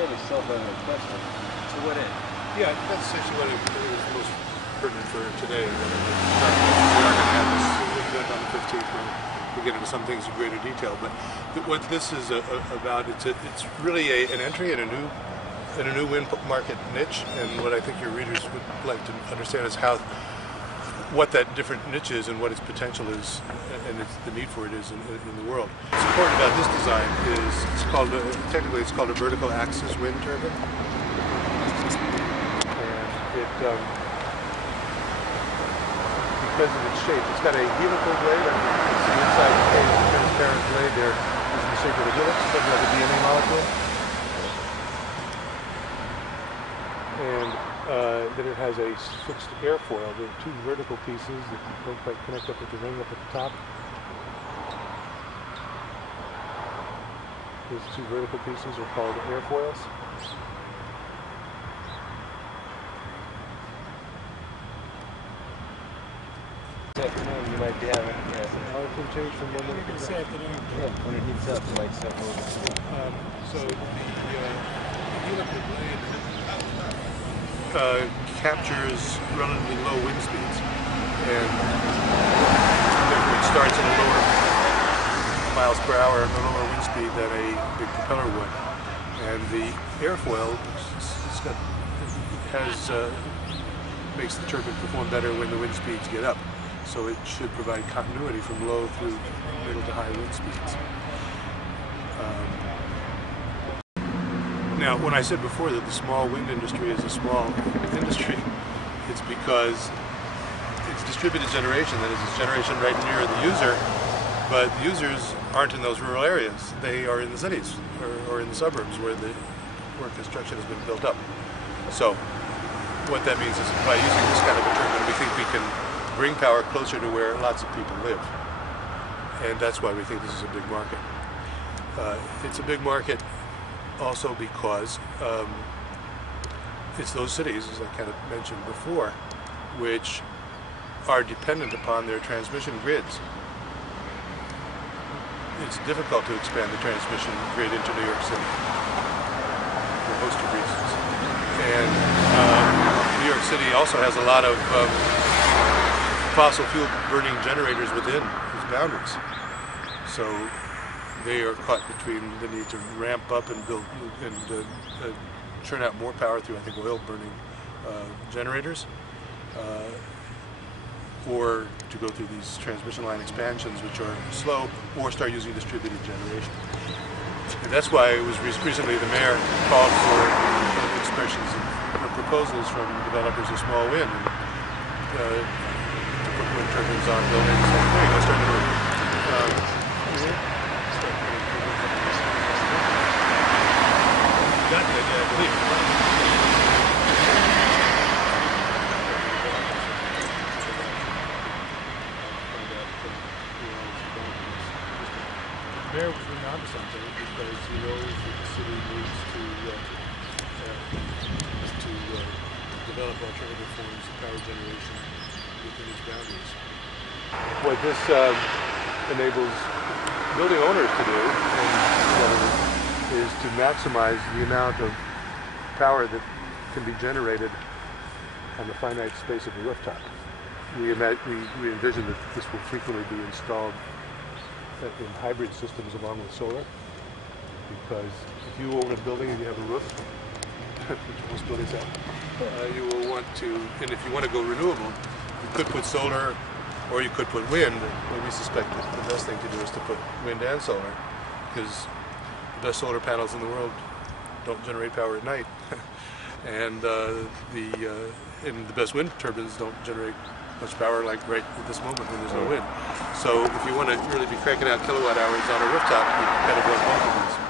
fairly self-evident question. To what end? Yeah, that's actually what is most pertinent for today. We are going to have this event on the 15th when we'll get into some things in greater detail. But what this is about, it's really an entry in a new wind market niche. And what I think your readers would like to understand is what that different niche is and what its potential is, and the need for it is in the world. What's important about this design is technically it's called a vertical access wind turbine, and because of its shape, it's got a helical blade. And you can see inside the case, the transparent blade there is in the shape of a helix, something like a DNA molecule. And then it has a fixed airfoil. There are two vertical pieces that don't quite connect up with the ring up at the top. Those two vertical pieces are called airfoils. This afternoon you might be having How it can change from one to This afternoon. yeah, when it heats up, it might step over. So the helical blade captures relatively low wind speeds, and therefore it starts at a lower miles per hour and a lower wind speed than a big propeller would. And the airfoil makes the turbine perform better when the wind speeds get up. So it should provide continuity from low through middle to high wind speeds. Now, when I said before that the small wind industry is a small industry, it's because it's distributed generation. That is, it's generation right near the user, but the users aren't in those rural areas. They are in the cities or in the suburbs where construction has been built up. So what that means is by using this kind of a turbine, we think we can bring power closer to where lots of people live. And that's why we think this is a big market. It's a big market also because it's those cities, as I kind of mentioned before, which are dependent upon their transmission grids. It's difficult to expand the transmission grid into New York City for a host of reasons. And New York City also has a lot of fossil fuel burning generators within its boundaries. So they are caught between the need to ramp up and build and churn out more power through, I think, oil burning generators, or to go through these transmission line expansions, which are slow, or start using distributed generation. And that's why it was recently the mayor called for expressions or proposals from developers of small wind to put wind turbines on buildings. There you go, start to got the idea, I believe. The mayor was really onto something because he knows that the city needs to develop alternative forms of power generation within its boundaries. What this enables building owners to do is to maximize the amount of power that can be generated on the finite space of the rooftop. We envision that this will frequently be installed in hybrid systems along with solar, because if you own a building and you have a roof, which most buildings have, you will want to, and if you want to go renewable, you could put solar or you could put wind. But we suspect that the best thing to do is to put wind and solar, because the best solar panels in the world don't generate power at night, and the best wind turbines don't generate much power like right at this moment when there's no wind. So if you want to really be cranking out kilowatt hours on a rooftop, you kind of want both of these.